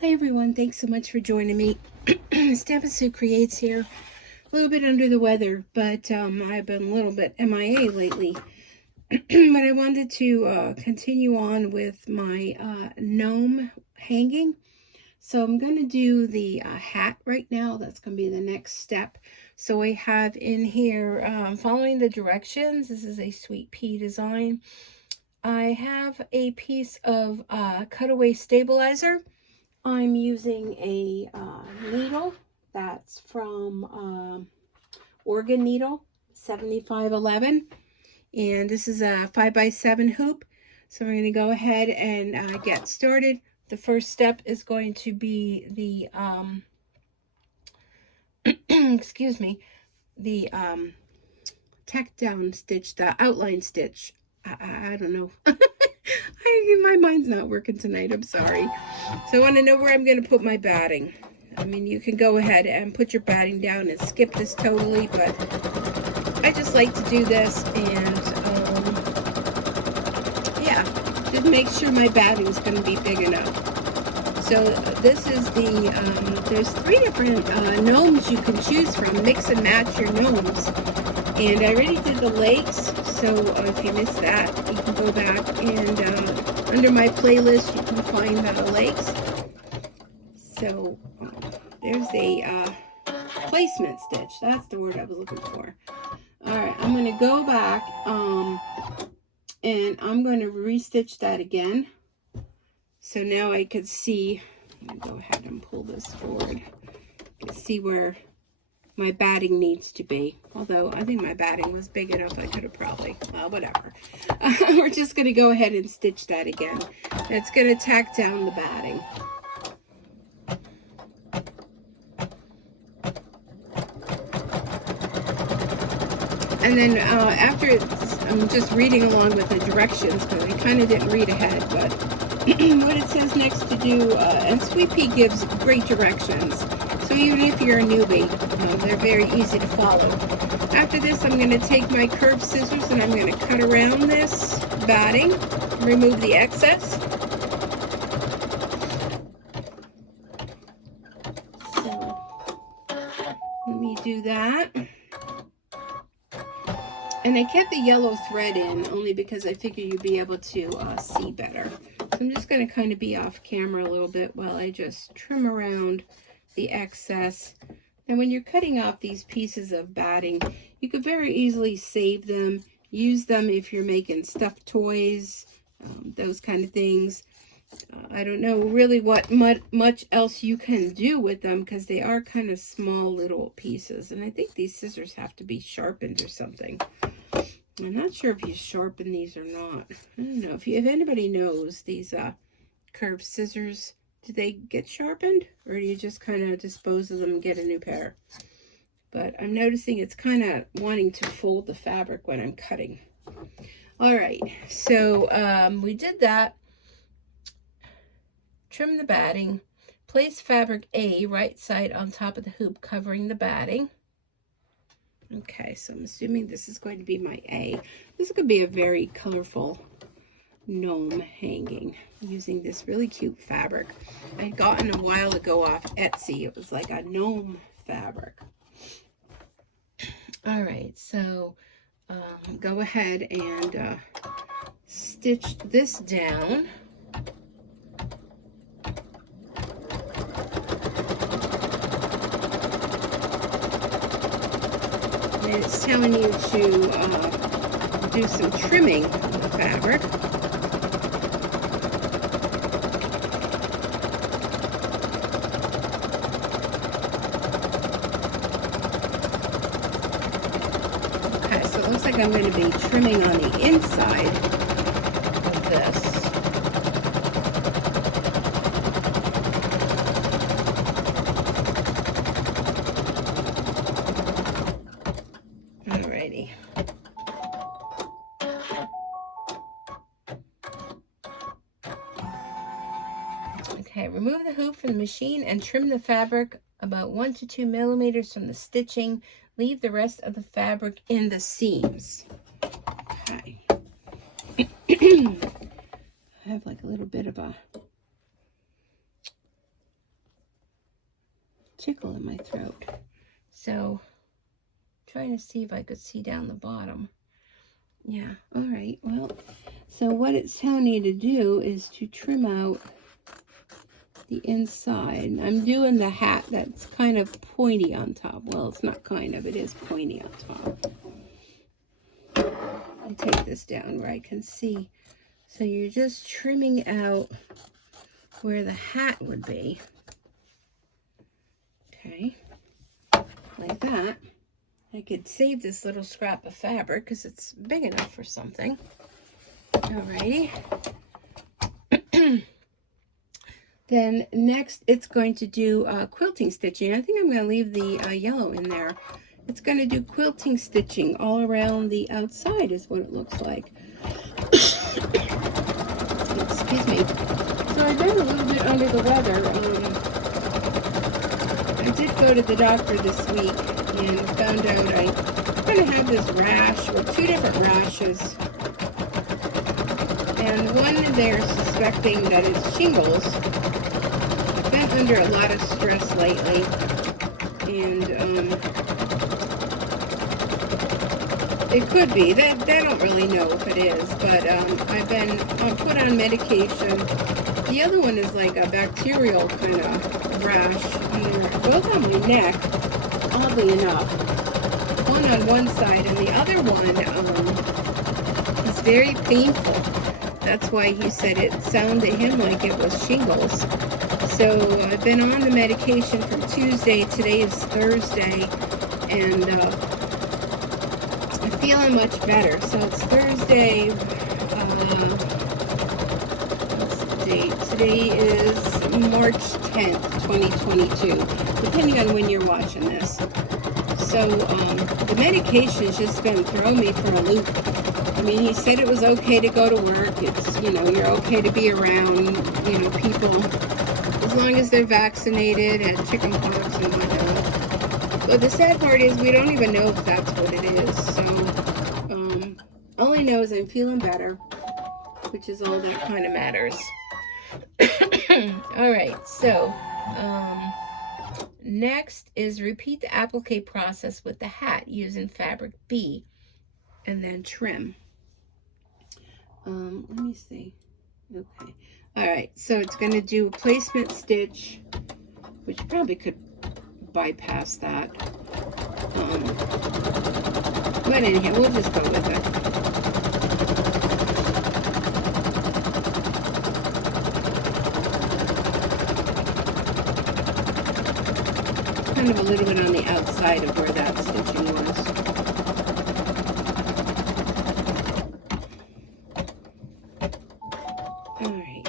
Hi everyone, thanks so much for joining me. Stampin' Sue Creates here. A little bit under the weather, but I've been a little bit MIA lately. But I wanted to continue on with my gnome hanging. So I'm going to do the hat right now. That's going to be the next step. So I have in here, following the directions, this is a Sweet Pea design. I have a piece of cutaway stabilizer. I'm using a needle that's from Organ Needle 7511, and this is a 5x7 hoop. So we're going to go ahead and get started. The first step is going to be the excuse me, the tack down stitch, the outline stitch. I don't know. My mind's not working tonight. I'm sorry. So I want to know where I'm going to put my batting. I mean, you can go ahead and put your batting down and skip this totally, but I just like to do this and yeah, just make sure my batting is going to be big enough. So this is the, there's 3 different gnomes you can choose from. Mix and match your gnomes. And I already did the legs, so if you missed that, you can go back and under my playlist, you can find the legs. So there's a placement stitch. That's the word I was looking for. All right, I'm going to go back and I'm going to restitch that again. So now I could see, I'm going to go ahead and pull this forward. You can see where my batting needs to be. Although I think my batting was big enough, I could have probably, whatever. We're just going to go ahead and stitch that again. It's going to tack down the batting. And then after I'm just reading along with the directions because I kind of didn't read ahead, but what it says next to do, and Sweet Pea gives great directions. So even if you're a newbie, they're very easy to follow. After this, I'm going to take my curved scissors and I'm going to cut around this batting, remove the excess. So let me do that. And I kept the yellow thread in only because I figured you'd be able to see better. So I'm just going to kind of be off camera a little bit while I just trim around the excess. And when you're cutting off these pieces of batting, you could very easily save them, use them if you're making stuffed toys, those kind of things. I don't know really what much else you can do with them because they are kind of small little pieces. And I think these scissors have to be sharpened or something. I'm not sure if you sharpen these or not. I don't know. If anybody knows these curved scissors, do they get sharpened? Or do you just kind of dispose of them and get a new pair? But I'm noticing it's kind of wanting to fold the fabric when I'm cutting. All right. So we did that. Trim the batting. Place fabric A right side on top of the hoop covering the batting. Okay, so I'm assuming this is going to be my A. This is going to be a very colorful gnome hanging using this really cute fabric I had gotten a while ago off Etsy. It was like a gnome fabric. All right, so go ahead and stitch this down. And it's telling you to do some trimming of the fabric. Okay, so it looks like I'm going to be trimming on the inside of this. Alrighty. Okay, remove the hoop from the machine and trim the fabric about 1 to 2 millimeters from the stitching. Leave the rest of the fabric in the seams. Okay. I have like a little bit of a tickle in my throat. So, trying to see if I could see down the bottom. Yeah, all right. Well, so what it's telling you to do is to trim out the inside. I'm doing the hat that's kind of pointy on top. Well, it's not kind of, it is pointy on top. I take this down where I can see. So you're just trimming out where the hat would be. Okay, like that. I could save this little scrap of fabric because it's big enough for something. Alrighty. Then next it's going to do quilting stitching. I think I'm going to leave the yellow in there. It's going to do quilting stitching all around the outside is what it looks like. Excuse me. So I've been a little bit under the weather. I did go to the doctor this week and found out I kind of have this rash, or two different rashes. And one, they're suspecting that it's shingles. I've been under a lot of stress lately, and it could be. They don't really know if it is, but I've been put on medication. The other one is like a bacterial kind of rash. Both on my neck, oddly enough. One on one side, and the other one is very painful. That's why he said it sounded to him like it was shingles. So I've been on the medication from Tuesday. Today is Thursday, and I'm feeling much better. So it's Thursday. What's the date? Today is March 10th, 2022, depending on when you're watching this. So the medication's just going to throw me for a loop. I mean, he said it was okay to go to work. It's, you know, you're okay to be around, you know, people as long as they're vaccinated and chickenpox and whatnot. But the sad part is we don't even know if that's what it is. So all I know is I'm feeling better, which is all that kind of matters. All right, so next is repeat the applique process with the hat using fabric B and then trim. Let me see. Okay. All right, so it's going to do a placement stitch, which probably could bypass that. But anyhow, we'll just go with it. Kind of a little bit on the outside of where that stitching was. All right.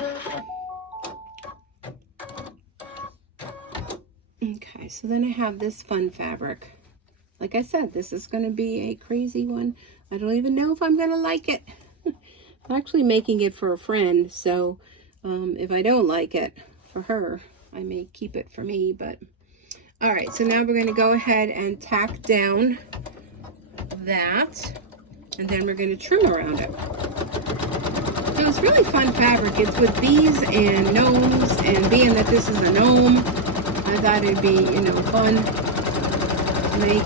Okay, so then I have this fun fabric. Like I said, this is going to be a crazy one. I don't even know if I'm going to like it. I'm actually making it for a friend, so if I don't like it for her, I may keep it for me, but... All right, so now we're going to go ahead and tack down that, and then we're going to trim around it. So it's really fun fabric. It's with bees and gnomes, and being that this is a gnome, I thought it'd be, you know, fun to make.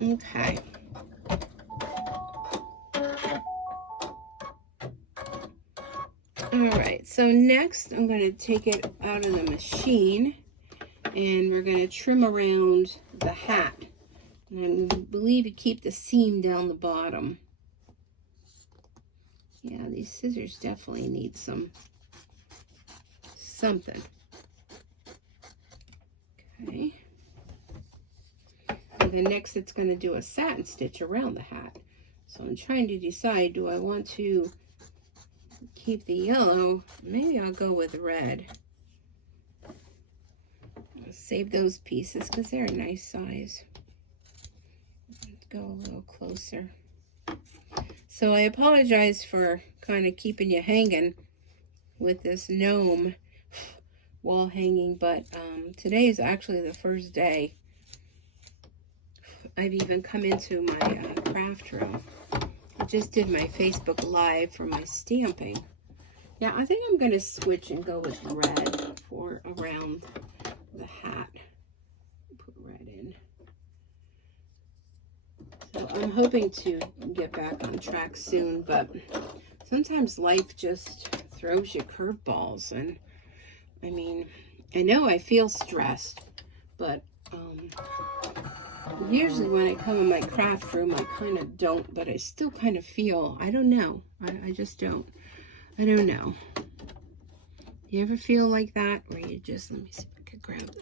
Okay. Alright, so next I'm going to take it out of the machine and we're going to trim around the hat. And I believe you keep the seam down the bottom. Yeah, these scissors definitely need something. Okay. And then next it's going to do a satin stitch around the hat. So I'm trying to decide, do I want to keep the yellow? Maybe I'll go with red. I'll save those pieces because they're a nice size. Let's go a little closer. So I apologize for kind of keeping you hanging with this gnome wall hanging, but today is actually the first day I've even come into my craft room. just did my Facebook Live for my stamping. Yeah, I think I'm going to switch and go with red for around the hat. Put red in. So I'm hoping to get back on track soon, but sometimes life just throws you curveballs. And I mean, I know I feel stressed, but usually when I come in my craft room, I kind of don't, but I still kind of feel, I don't know. I just don't. I don't know. You ever feel like that? Where you just, let me see if I could grab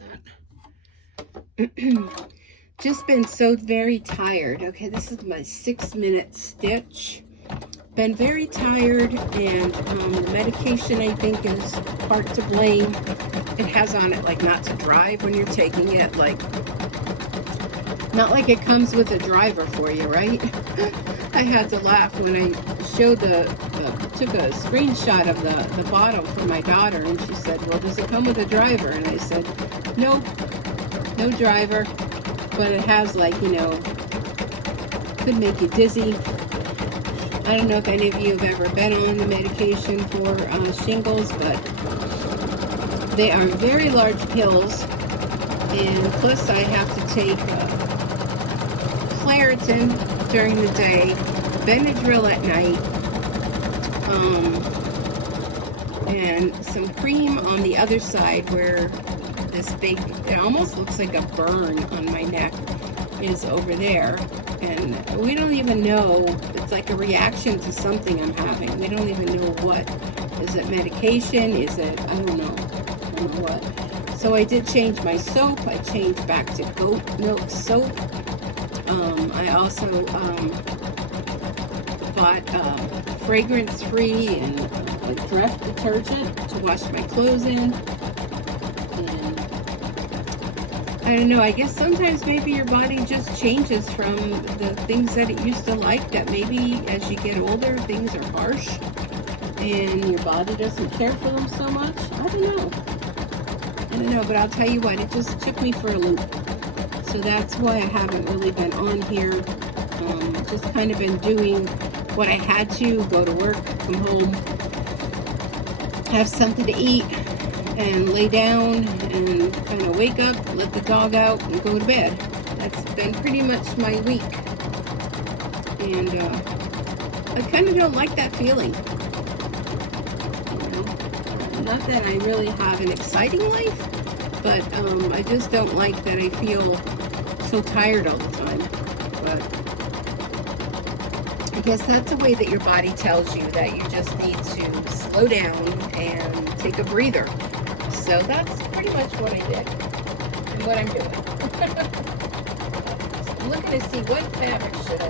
that. Just been so very tired. Okay, this is my 6-minute stitch. Been very tired, and the medication, I think, is part to blame. It has on it like not to drive when you're taking it, like not like it comes with a driver for you, right? I had to laugh when I showed took a screenshot of the bottle for my daughter, and she said, well, does it come with a driver? And I said, nope, no driver, but it has, like, you know, could make you dizzy. I don't know if any of you have ever been on the medication for shingles, but they are very large pills, and plus I have to take Claritin during the day, Benadryl at night, and some cream on the other side where this big, it almost looks like a burn on my neck, is over there. And we don't even know, it's like a reaction to something I'm having. We don't even know what. Is it medication? Is it, I don't know what. So I did change my soap. I changed back to goat milk soap. I also bought fragrance-free and Dreft detergent to wash my clothes in. And I don't know, I guess sometimes maybe your body just changes from the things that it used to like, that maybe as you get older, things are harsh and your body doesn't care for them so much. I don't know, but I'll tell you what, it just took me for a loop. So that's why I haven't really been on here. Just kind of been doing what I had to, go to work, come home, have something to eat, and lay down and kind of wake up, let the dog out, and go to bed. That's been pretty much my week. And I kind of don't like that feeling. You know? Not that I really have an exciting life, but I just don't like that I feel so tired all the time. But I guess that's a way that your body tells you that you just need to slow down and take a breather. So that's pretty much what I did and what I'm doing. I'm looking to see what fabric should I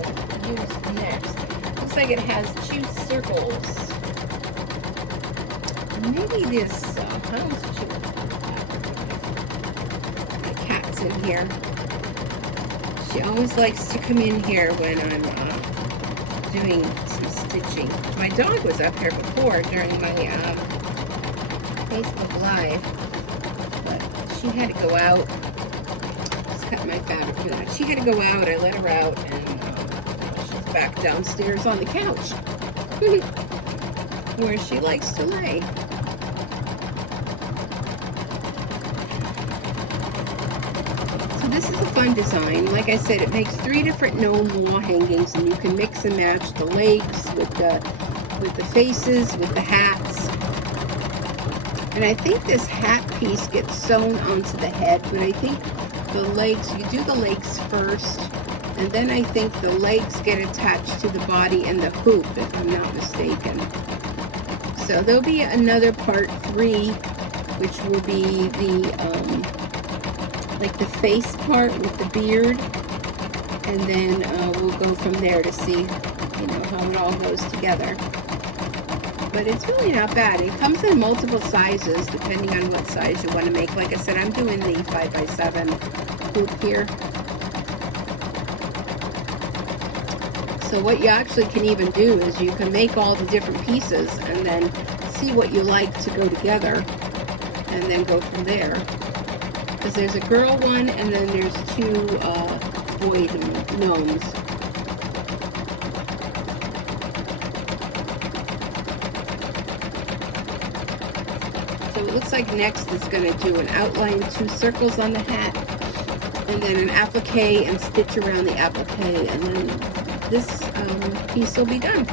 use next. Looks like it has 2 circles. Maybe this houndstooth. The cat's in here. She always likes to come in here when I'm doing some stitching. My dog was up here before during my Facebook Live, but she had to go out. Just cut my fabric for that. She had to go out. I let her out, and she's back downstairs on the couch where she likes to lay. So this is a fun design. Like I said, it makes 3 different gnome wall hangings, and you can mix and match the legs with the faces, with the hats. And I think this hat piece gets sewn onto the head, but I think the legs, you do the legs first, and then I think the legs get attached to the body and the hoop, if I'm not mistaken. So there'll be another part 3, which will be the, like the face part with the beard, and then we'll go from there to see, you know, how it all goes together. But it's really not bad. It comes in multiple sizes depending on what size you want to make. Like I said, I'm doing the 5x7 hoop here. So what you actually can even do is you can make all the different pieces and then see what you like to go together and then go from there. Because there's a girl one and then there's 2 boy gnomes. looks like next is going to do an outline, 2 circles on the hat, and then an applique and stitch around the applique, and then this piece will be done.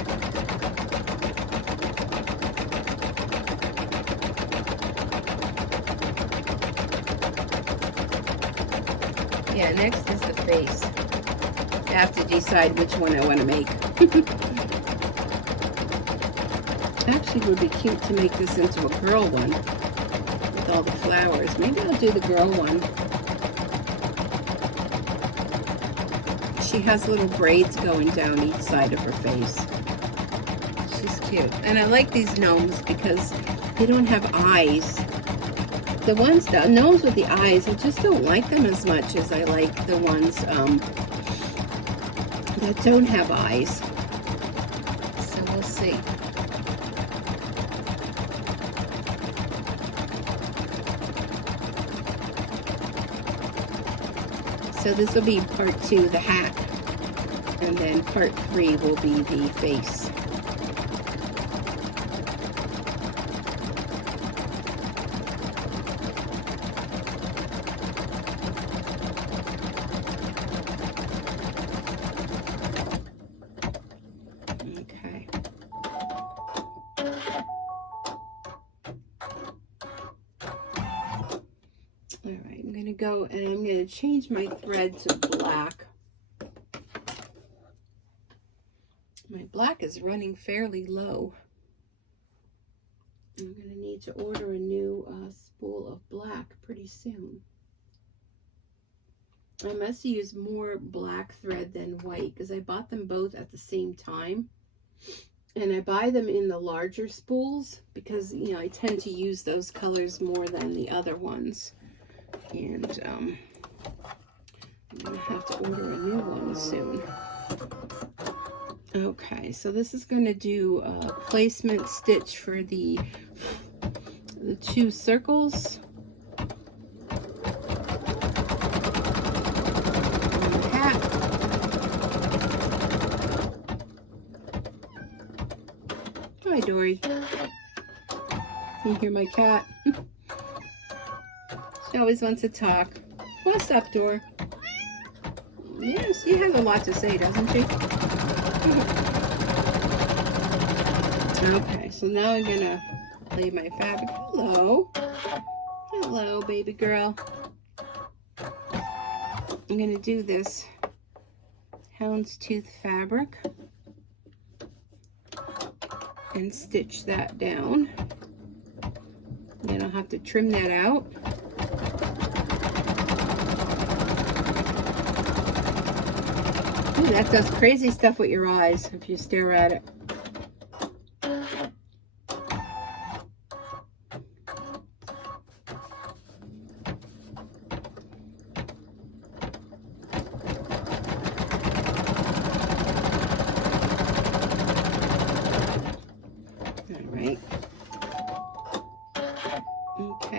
Yeah, next is the face. I have to decide which one I want to make. Actually, it would be cute to make this into a girl one with all the flowers. Maybe I'll do the girl one. She has little braids going down each side of her face. She's cute. And I like these gnomes because they don't have eyes. The gnomes with the eyes, I just don't like them as much as I like the ones that don't have eyes. So we'll see. So this will be part 2, the hat, and then part 3 will be the face. Okay. Alright, I'm going to go and I'm going to change my thread to black. My black is running fairly low. I'm going to need to order a new spool of black pretty soon. I must use more black thread than white because I bought them both at the same time. And I buy them in the larger spools because, you know, I tend to use those colors more than the other ones. And I'm going to have to order a new one soon. Okay, so this is going to do a placement stitch for the 2 circles. Hi, Dory. You hear my cat? She always wants to talk. What's up, Dor? Yes, she has a lot to say, doesn't she? Okay, so now I'm gonna lay my fabric. Hello. Hello, baby girl. I'm gonna do this houndstooth fabric and stitch that down. Then I'll have to trim that out. Ooh, that does crazy stuff with your eyes if you stare at it.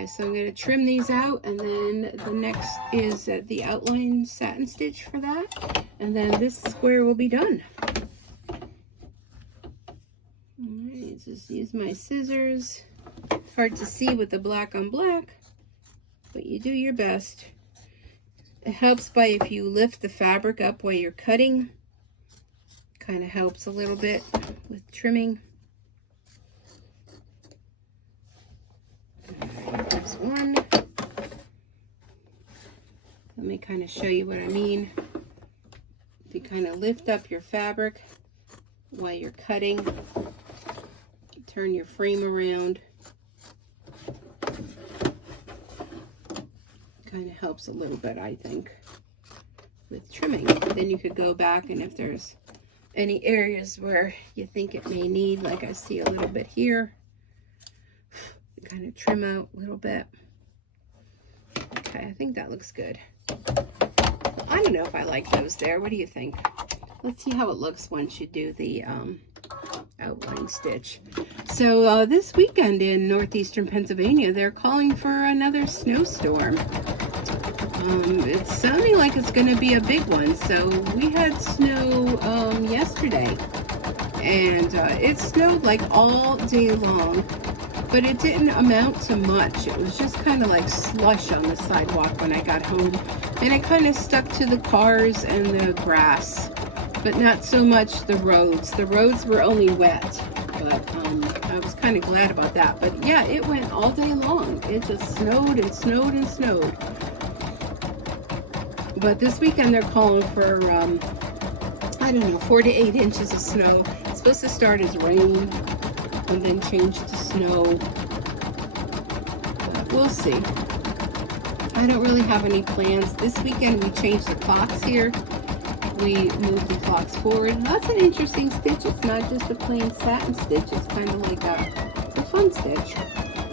So I'm going to trim these out, and then the next is the outline satin stitch for that, and then this square will be done. Alright, just use my scissors. Hard to see with the black on black, but you do your best. It helps by if you lift the fabric up while you're cutting. Kind of helps a little bit with trimming. There's one. Let me kind of show you what I mean. If you kind of lift up your fabric while you're cutting, turn your frame around. Kind of helps a little bit, I think, with trimming. Then you could go back, and if there's any areas where you think it may need, like I see a little bit here, kind of trim out a little bit. Okay, I think that looks good. I don't know if I like those there. What do you think? Let's see how it looks once you do the outline stitch. So this weekend in northeastern Pennsylvania, they're calling for another snowstorm. It's sounding like it's going to be a big one. So we had snow yesterday, and it snowed like all day long. but it didn't amount to much. It was just kind of like slush on the sidewalk when I got home, and it kind of stuck to the cars and the grass, but not so much the roads. The roads were only wet, but I was kind of glad about that. But yeah, it went all day long. It just snowed and snowed and snowed. But this weekend they're calling for, I don't know, 4 to 8 inches of snow. It's supposed to start as rain and then change to snow. But we'll see. I don't really have any plans. This weekend we changed the clocks here. We moved the clocks forward. That's an interesting stitch. It's not just a plain satin stitch. It's kind of like a fun stitch.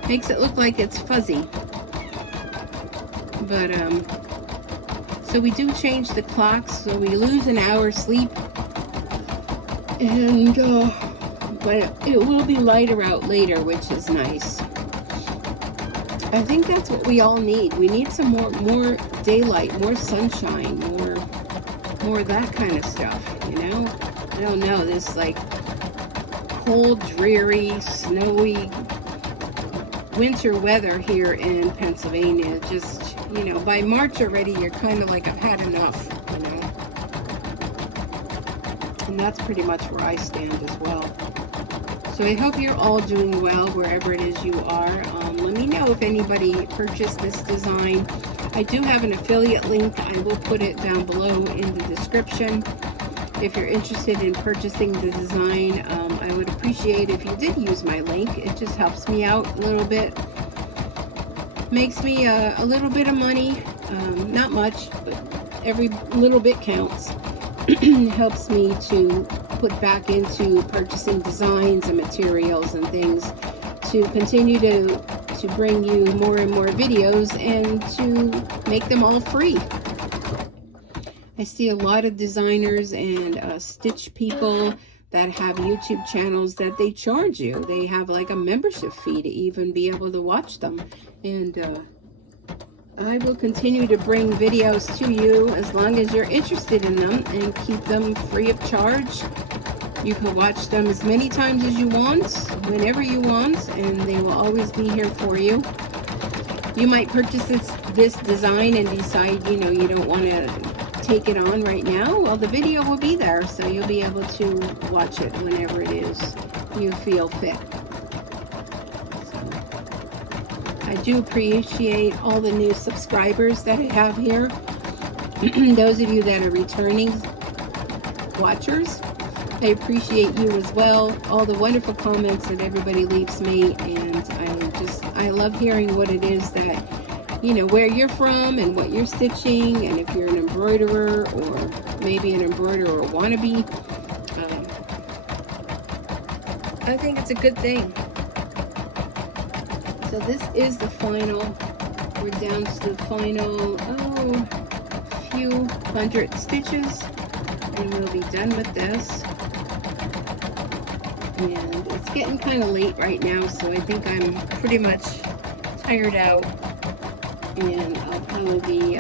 Makes it look like it's fuzzy. But, so we do change the clocks, so we lose an hour's sleep. And, but it will be lighter out later, which is nice. I think that's what we all need. We need some more daylight, more sunshine, more of that kind of stuff, you know? I don't know, this like cold, dreary, snowy winter weather here in Pennsylvania. Just, you know, by March already, you're kind of like, I've had enough, you know? And that's pretty much where I stand as well. So I hope you're all doing well wherever it is you are. Let me know if anybody purchased this design. I do have an affiliate link. I will put it down below in the description. If you're interested in purchasing the design, I would appreciate if you did use my link. It just helps me out a little bit. Makes me a little bit of money. Not much, but every little bit counts. Helps me to put back into purchasing designs and materials and things to continue to bring you more and more videos and to make them all free. I see a lot of designers and stitch people that have YouTube channels that they charge you. They have like a membership fee to even be able to watch them. And I will continue to bring videos to you as long as you're interested in them and keep them free of charge. You can watch them as many times as you want, whenever you want, and they will always be here for you. You might purchase this design and decide, you know, you don't want to take it on right now. Well, the video will be there, so you'll be able to watch it whenever it is you feel fit. I do appreciate all the new subscribers that I have here. Those of you that are returning watchers, I appreciate you as well. All the wonderful comments that everybody leaves me, and I love hearing what it is that, you know, where you're from and what you're stitching, and if you're an embroiderer or maybe an embroiderer wannabe. I think it's a good thing. So this is the final. We're down to the final, few hundred stitches, and we'll be done with this. And it's getting kind of late right now, so I think I'm pretty much tired out, and I'll probably be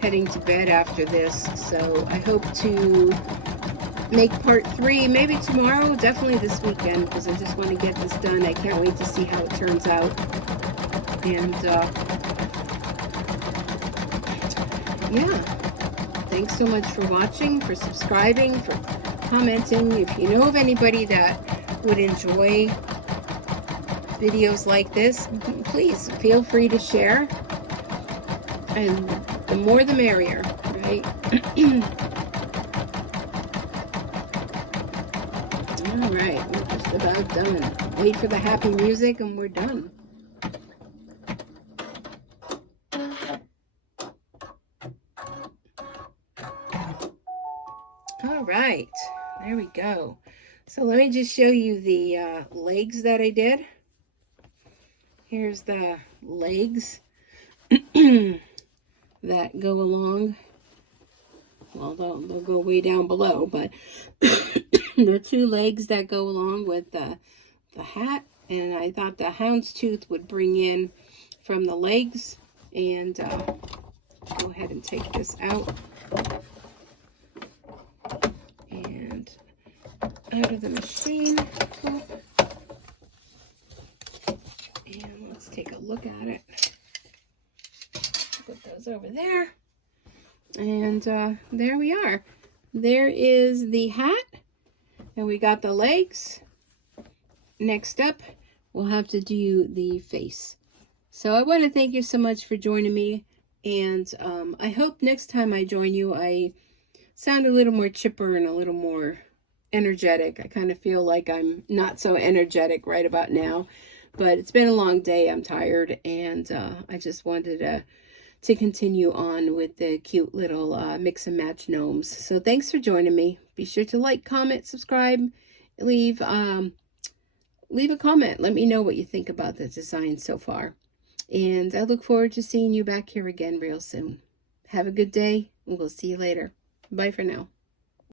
heading to bed after this. So I hope to make part 3 maybe tomorrow, definitely this weekend, because I just want to get this done. I can't wait to see how it turns out. And yeah, thanks so much for watching, for subscribing, for commenting. If you know of anybody that would enjoy videos like this, please feel free to share, and the more the merrier, right? All right, we're just about done. Wait for the happy music and we're done. All right, there we go. So let me just show you the legs that I did. Here's the legs that go along. Well, they'll go way down below, but the 2 legs that go along with the hat. And I thought the houndstooth would bring in from the legs. And go ahead and take this out. And out of the machine. look at it. Put those over there. And there we are. There is the hat. And we got the legs. Next up, we'll have to do the face. So I want to thank you so much for joining me. And I hope next time I join you, I sound a little more chipper and a little more energetic. I kind of feel like I'm not so energetic right about now. But it's been a long day. I'm tired. And I just wanted to continue on with the cute little mix and match gnomes. So thanks for joining me. Be sure to like, comment, subscribe, leave a comment. Let me know what you think about the design so far. And I look forward to seeing you back here again real soon. Have a good day, and we'll see you later. Bye for now.